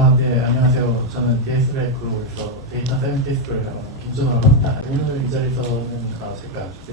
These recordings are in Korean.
네, 안녕하세요. 저는 DSLA 그룹에서 데이터 사이언티스트를 하는 김준호라고 합니다. 오늘 이 자리에서는 제가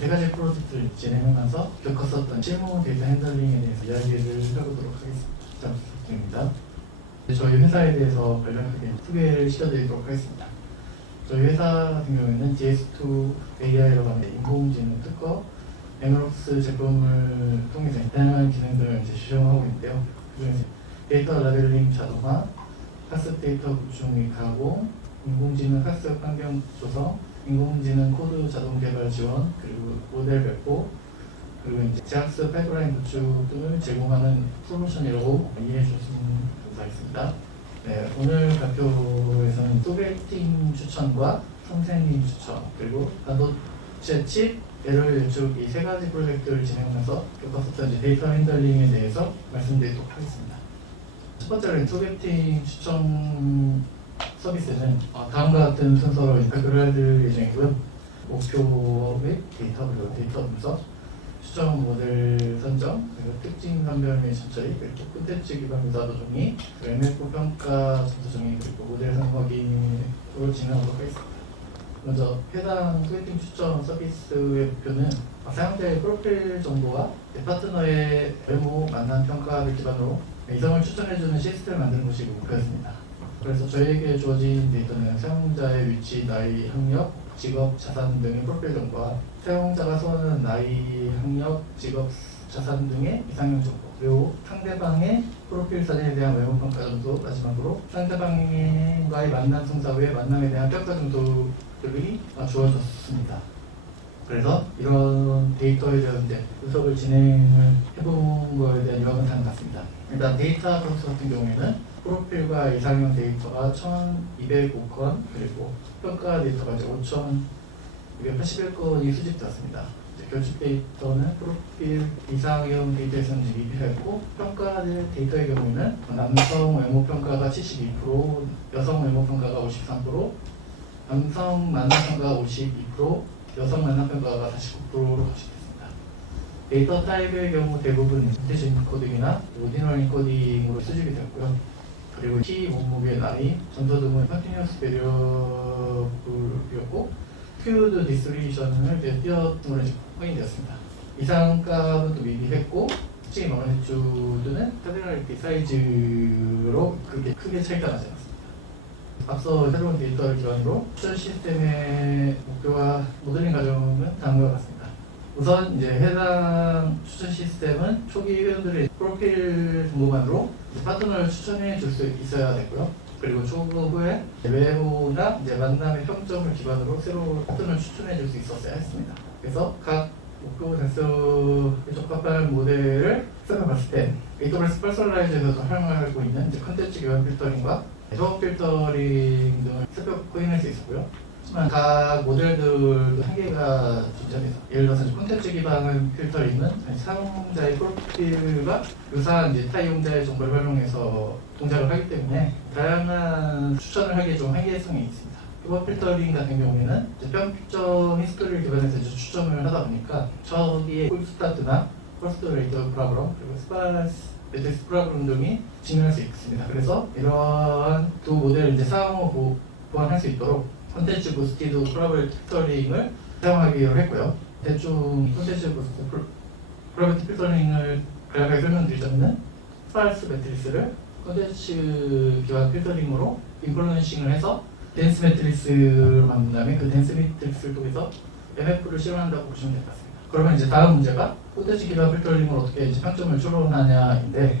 세 가지 프로젝트를 진행하면서 겪었었던 실무 데이터 핸들링에 대해서 이야기를 해보도록 하겠습니다. 저희 회사에 대해서 간략하게 소개를 시켜드리도록 하겠습니다. 저희 회사 같은 경우에는 DS2 AI라고 하는 인공지능 특허 MLOps 제품을 통해서 다양한 기능들을 시험하고 있는데요. 그중에서 데이터 라벨링 자동화, 카스 데이터 구축 및 가공, 인공지능 카스 환경 조성, 인공지능 코드 자동 개발 지원, 그리고 모델 배포, 그리고 이제 제약스 파이프라인 구축 등을 제공하는 솔루션이라고 이해해 주시면 감사하겠습니다. 네, 오늘 발표에서는 소개팅 추천과 선생님 추천, 그리고 반도체 칩 에러 예측 이 세 가지 프로젝트를 진행하면서 겪었었던 데이터 핸들링에 대해서 말씀드리도록 하겠습니다. 첫 번째로 소개팅 추천 서비스는 다음과 같은 순서로 발표를 해드릴 예정이고요. 목표 및 데이터, 그리고 데이터 분석, 추천 모델 선정, 그리고 특징 선별 및 처리, 그리고 콘텐츠 기반 유사 도정리, MF 평가 점수 정의, 그리고 모델 선거 확인으로 진행하도록 하겠습니다. 먼저 해당 소개팅 추천 서비스의 목표는 사용자의 프로필 정보와 파트너의 외모 만남 평가를 기반으로 이성을 추천해주는 시스템을 만드는 것이 목표였습니다. 그래서 저희에게 주어진 데이터는 사용자의 위치, 나이, 학력, 직업, 자산 등의 프로필 정보와 사용자가 소원하는 나이, 학력, 직업, 자산 등의 이상형 정보, 그리고 상대방의 프로필 사진에 대한 외모 평가 점수, 마지막으로 상대방과의 만남 성사 후에 만남에 대한 평가 점수들이 주어졌습니다. 그래서 이런 데이터에 대한 분석을 진행을 해본 거에 대한 요약은 다음 같습니다. 일단 데이터 프로젝트 같은 경우에는 프로필과 이상형 데이터가 1205건, 그리고 평가 데이터가 이제 5281건이 수집되었습니다. 결집 데이터는 프로필 이상형 데이터에서는 미비했고, 평가 데이터의 경우에는 남성 외모 평가가 72%, 여성 외모 평가가 53%, 남성 만남 평가가 52%, 여성 만남 평가가 49%로 가시겠습니다. 데이터 타입의 경우 대부분 인테저 인코딩이나 오디널 인코딩으로 수집이 됐고요. 그리고 키, 몸무게, 나이, 점수 등은 컨티뉴어스 베리어블이었고, 큐드 디스트리뷰션을 뛰어넘는 확인되었습니다. 이상값은 또 미비했고, 특징이 마그니튜드는 카디널리티 사이즈로 크게 차이가 나지 않았습니다. 앞서 새로운 데이터를 기반으로 추천 시스템의 목표와 모델링 과정은 다음과 같습니다. 우선 이제 해당 추천 시스템은 초기 회원들의 프로필 정보만으로 파트너를 추천해 줄 수 있어야 되고요. 그리고 초보 후에 외모나 이제 만남의 평점을 기반으로 새로 파트너를 추천해 줄 수 있었어야 했습니다. 그래서 각 목표 달성에 적합한 모델을 생각해봤을 때 AWS 퍼스널라이즈에서도 활용하고 있는 컨텐츠 기반 필터링과 조합 필터링 등을 새벽 확인할 수 있었고요. 하지만 각 모델들도 한계가 존재합니다. 예를 들어서 콘텐츠 기반 필터링은 사용자의 프로필과 유사한 데이터 이용자의 정보를 활용해서 동작을 하기 때문에 다양한 추천을 하기에 좀 한계성이 있습니다. 조합 필터링 같은 경우에는 평점 히스토리를 기반해서 추천을 하다 보니까 저기에 콜스타트나 퍼스트 레이트 프로그램, 그리고 스파스 매트릭스 프로그램 등이 진행할 수 있습니다. 그래서 이러한 두 모델을 이제 사용 보완할 수 있도록 콘텐츠 부스티드 프로버비티 필터링을 사용하기로 했고요. 대충 콘텐츠 부스티드 프로버비티 필터링을 간략하게 설명드리자면 스파스 매트릭스를 콘텐츠 기반 필터링으로 인플루언싱을 해서 덴스 매트릭스를 만든 다음에 그 덴스 매트릭스를 통해서 MF를 실현한다고 보시면 될 것 같습니다. 그러면 이제 다음 문제가 콘텐츠 기반 필터링을 어떻게 이제 평점을 추론하냐인데,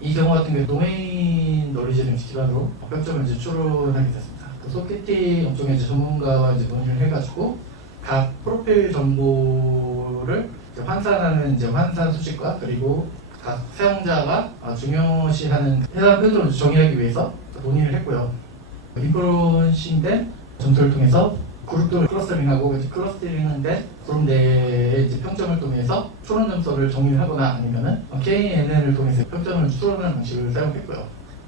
이 경우 같은 경우 도메인 노리지 등식 기반으로 평점을 이제 추론하게 됐습니다. 그 소개팅 업종의 이제 전문가와 이제 논의를 해가지고 각 프로필 정보를 이제 환산하는 이제 환산 수식과, 그리고 각 사용자가 중요시하는 해당 편점을 정의하기 위해서 논의를 했고요. 인플루언싱된 점수를 통해서 그룹들을 클러스터링하고, 클러스터링인데 그룹 내에 이제 평점을 통해서 추론 점수를 정의하거나 아니면은 KNN을 통해서 평점을 추론하는 방식을 사용했고요.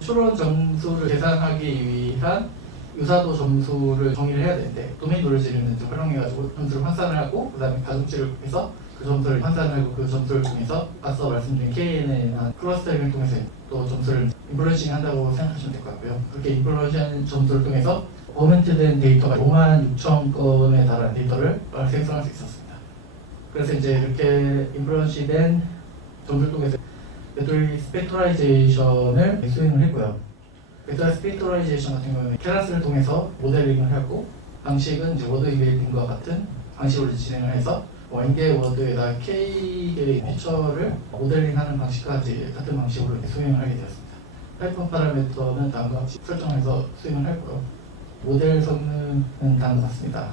추론 점수를 계산하기 위한 유사도 점수를 정의를 해야 되는데, 도메인 노리지를 활용해가지고 점수를 환산을 하고, 그 다음에 가중치를 해서 그 점수를 환산하고 그 점수를 통해서 앞서 말씀드린 KN의 클러스터링을 통해서 또 점수를 인플루언싱 한다고 생각하시면 될 것 같고요. 그렇게 인플루언싱 점수를 통해서 어멘트된 데이터가 56,000건에 달하는 데이터를 생성할 수 있었습니다. 그래서 이제 이렇게 인플루언싱된 점수를 통해서 벡터 스펙트라이제이션을 수행을 했고요. 벡터 스펙트라이제이션 같은 경우는 케라스를 통해서 모델링을 하고 방식은 이제 워드 이메일링과 같은 방식으로 진행을 해서 원개 워드에다 K의 피처를 모델링하는 방식까지 같은 방식으로 수행을 하게 되었습니다. 파이썬 파라미터는 다음과 같이 설정해서 수행을 했고요. 모델 성능은 다음과 같습니다.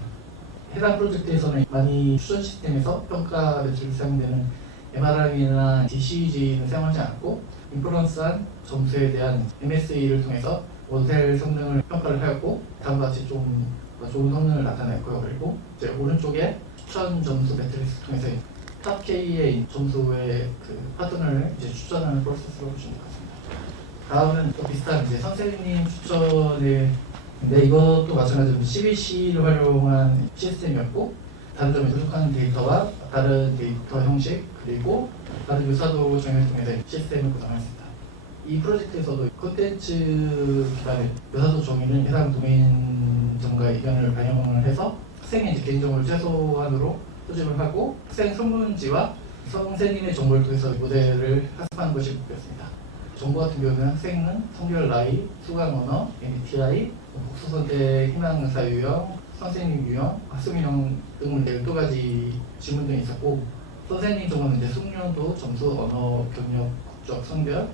해당 프로젝트에서는 많이 추천 시스템에서 평가 매출이 사용되는 MRI나 DCG는 사용하지 않고 인프런스한 점수에 대한 MSE를 통해서 모델 성능을 평가를 하였고 다음과 같이 좀 좋은 성능을 나타냈고요. 그리고 이제 오른쪽에 추천 점수 매트릭스 통해서 탑 K의 점수의 그 파트너를 이제 추천하는 프로세스로 보시면 될 것 같습니다. 다음은 또 비슷한 이제 선생님 추천을 근데 이것도 마찬가지로 CBC를 활용한 시스템이었고 다른 점이 부족한 데이터와 다른 데이터 형식 그리고 다른 유사도 정의를 통해서 시스템을 구성했습니다. 이 프로젝트에서도 콘텐츠 기반의 유사도 정의는 해당 도메인 전문가의 의견을 반영을 해서 학생의 이제 개인정보를 최소한으로 수집을 하고 학생 설문지와 선생님의 정보를 통해서 모델을 학습하는 것이 목표였습니다. 정보 같은 경우는 학생은 성별, 나이, 수강 언어, MBTI, 복수 선택, 희망 의사 유형, 선생님 유형, 학습 유형 등을 12가지 질문 등이 있었고 선생님 정보는 이제 숙련도, 점수, 언어, 경력, 국적, 성별,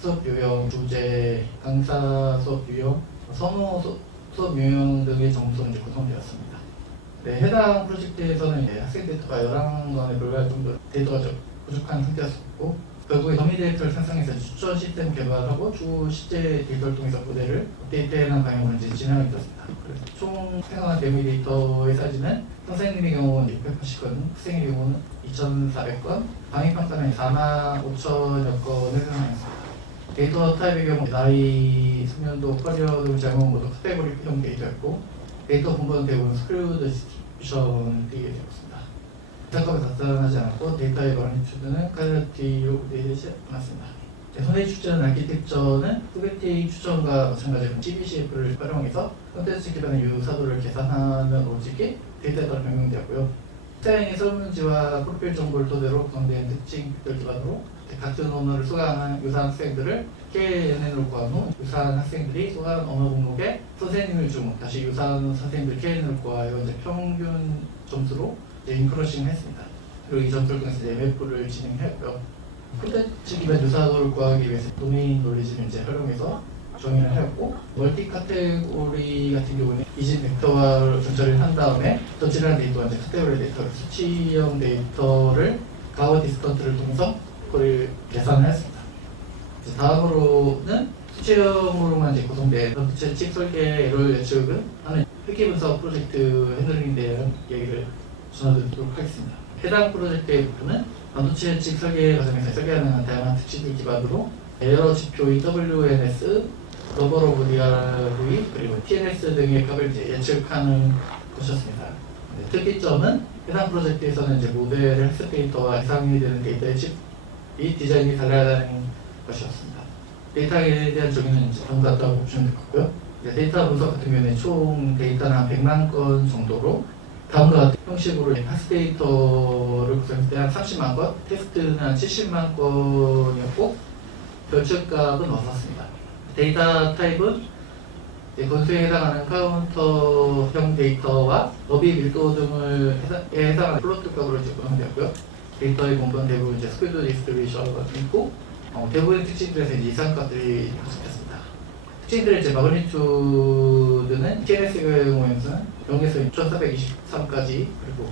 수업 유형, 주제, 강사 수업 유형, 선호 수업 유형 등의 점수로 이제 구성되었습니다. 네, 해당 프로젝트에서는 학생 데이터가 11건에 불과할 정도 데이터가 좀 부족한 상태였었고 결국에 더미 데이터를 생성해서 추천 시스템 개발하고 추후 실제 데이터를 통해서 모델을 업데이트하는 방향으로 이제 진행하게 되었습니다. 그래서 총 생성한 더미 데이터의 사이즈는 선생님의 경우는 680건, 학생의 경우는 2,400건, 방위평가는 45,000여 건을 생성했습니다. 데이터 타입의 경우 나이, 숙련도, 커리어 등 제목 모두 카테고리형 데이터였고 데이터 분포는 대부분 스크류 디스트리뷰션 되게 되었습니다. 데이터가 나타나지 않았고 데이터의 마그니튜드는 카이네티로 되지 않았습니다. 손해의 추천 아키텍처는 소개팅 추천과 마찬가지로 CBCF를 활용해서 콘텐츠 기반의 유사도를 계산하는 로직이 데이터에 따라 변경되었고요. 학생의 설문지와 프로필 정보를 토대로 구성된 특징들 기반으로 같은 언어를 수강한 유사한 학생들을 KNN으로 구한 후 유사한 학생들이 수강 언어 목록에 선생님을 중 다시 유사한 선생님들 KNN으로 구하여 이제 평균 점수로 인크로싱을 했습니다. 그리고 이 점수를 통해서 MF를 진행했고요. 콘텐츠 기반 유사도를 구하기 위해서 도메인 놀리지를 이제 활용해서 정의를 하였고 멀티 카테고리 같은 경우는 이진 벡터화를 전처리를 한 다음에 전치라는 데이터와 이제 카테고리 데이터를 수치형 데이터를 가워 디스턴트를 통해서 그걸 계산을 했습니다. 다음으로는 수치형으로만 이제 구성된 전체 칩 설계를 예측을 하는 회계 분석 프로젝트 핸들링에 대한 얘기를 전해드리도록 하겠습니다. 해당 프로젝트의 목표는 반도체 칩 설계 과정에서 설계하는 다양한 특징을 기반으로 에러 지표의 WNS, 러버 오브 DRV, 그리고 TNS 등의 값을 이제 예측하는 것이었습니다. 특이점은 해당 프로젝트에서는 이제 모델의 학습 데이터와 해상이 되는 데이터의 칩이 디자인이 달라야 하는 것이었습니다. 데이터에 대한 정의는 이제 다음과 같다고 보시면 될 것 같고요. 데이터 분석 같은 경우에는 총 데이터는 한 100만 건 정도로 다음과 같은 형식으로 학습 데이터를 구성했을 때 한 30만 건, 테스트는 한 70만 건이었고 결측값은 없었습니다. 데이터 타입은 건수에 해당하는 카운터형 데이터와 너비 밀도 등을 해당하는 플로트 값으로 구성되었고요. 데이터의 공부는 대부분 이제 스퀴드 디스트리뷰션가 있고 대부분의 특징들에서 이제 이상값들이 학습됐습니다. 특징들의 이제 마그니튜드는 TNS의 경우에는 0에서 6423까지 그리고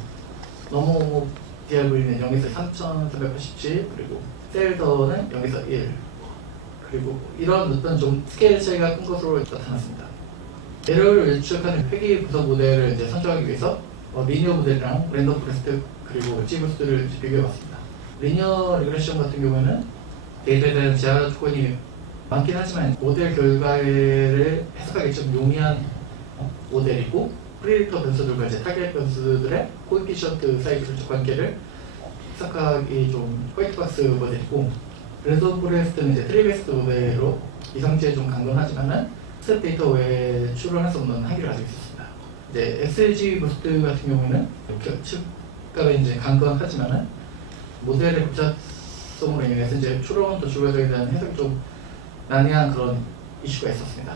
너무 DRV는 0에서 3387 그리고 셀더는 0에서 1 그리고 이런 어떤 좀 스케일 차이가 큰 것으로 나타났습니다. 에러를 예측하는 회계 구성 모델을 이제 선정하기 위해서 리니어 모델이랑 랜덤 포레스트 그리고 찌부스를 비교해봤습니다. 리니어 리그레션 같은 경우에는 데이터에 대한 제한 조건이 많긴 하지만 모델 결과를 해석하기 좀 용이한 모델이고 프리디터 변수들과 이제 타겟 변수들의 코에피션트 사이클 관계를 싹싹하게 좀 화이트박스 모델이고, 레드브레스트는 이제 트리베스트 모델로 이상치에 좀 강건하지만은 스텝 데이터 외에 추론할 수 없는 한계를 가지고 있었습니다. 이제 SLG 부스트 같은 경우에는 칩값이 이제 강건하지만은 모델의 복잡성으로 인해서 이제 추론도 줄여져에 대한 해석이 좀 난해한 그런 이슈가 있었습니다.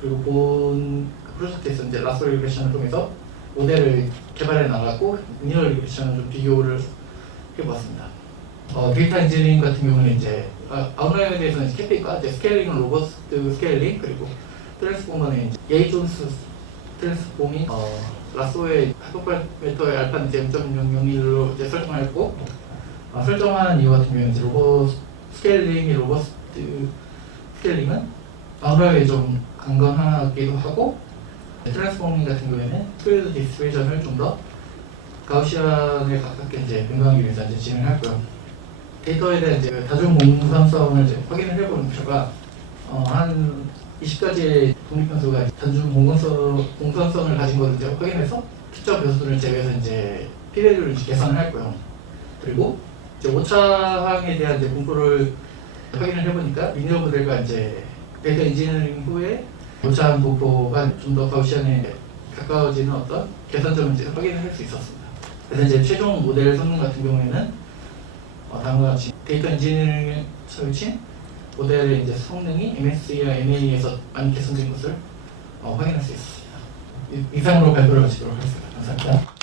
그리고 본 프로젝트에서 이제 라스트 리그레션을 통해서 모델을 개발해 나갔고 리니어 리그레션을 좀 비교를 해보았습니다. 데이터 엔지니어링 같은 경우는 이제 아웃라이어에 대해서는 KPI가 이제 스케일링은 로버스트 스케일링, 그리고 트랜스포머는 이제 예이 존스 트랜스포밍, 라소의 하이퍼파라미터의 알파는 이제 0.001로 이제 설정했고, 설정한 이유 같은 경우는 이제 로버스트 스케일링은 아웃라이어에 좀 강건하기도 하고, 트랜스포밍 같은 경우에는 필드 디스트리뷰션을 좀 더 가우시안에 가깝게 이제 변경하기 위해서 이제 진행했고요. 데이터에 대한 이제 다중 공산성을 이제 확인을 해보는 결과 한 20가지의 독립변수가 단중 공산성을 가진 것을 이제 확인해서 특정 변수들을 제외해서 이제 p-value를 계산을 했고요. 그리고 이제 오차항에 대한 이제 분포를 확인을 해보니까 리니어 모델과 이제 데이터 엔지니어링 후에 오차항 분포가 좀 더 가우시안에 가까워지는 어떤 계산점을 이제 확인을 할 수 있었습니다. 그래서 이제 최종 모델 성능 같은 경우에는 다음과 같이 데이터 엔지니어링을 설친 모델의 이제 성능이 MSE와 MA에서 많이 개선된 것을 확인할 수 있습니다. 이상으로 발표를 마치도록 하겠습니다. 감사합니다.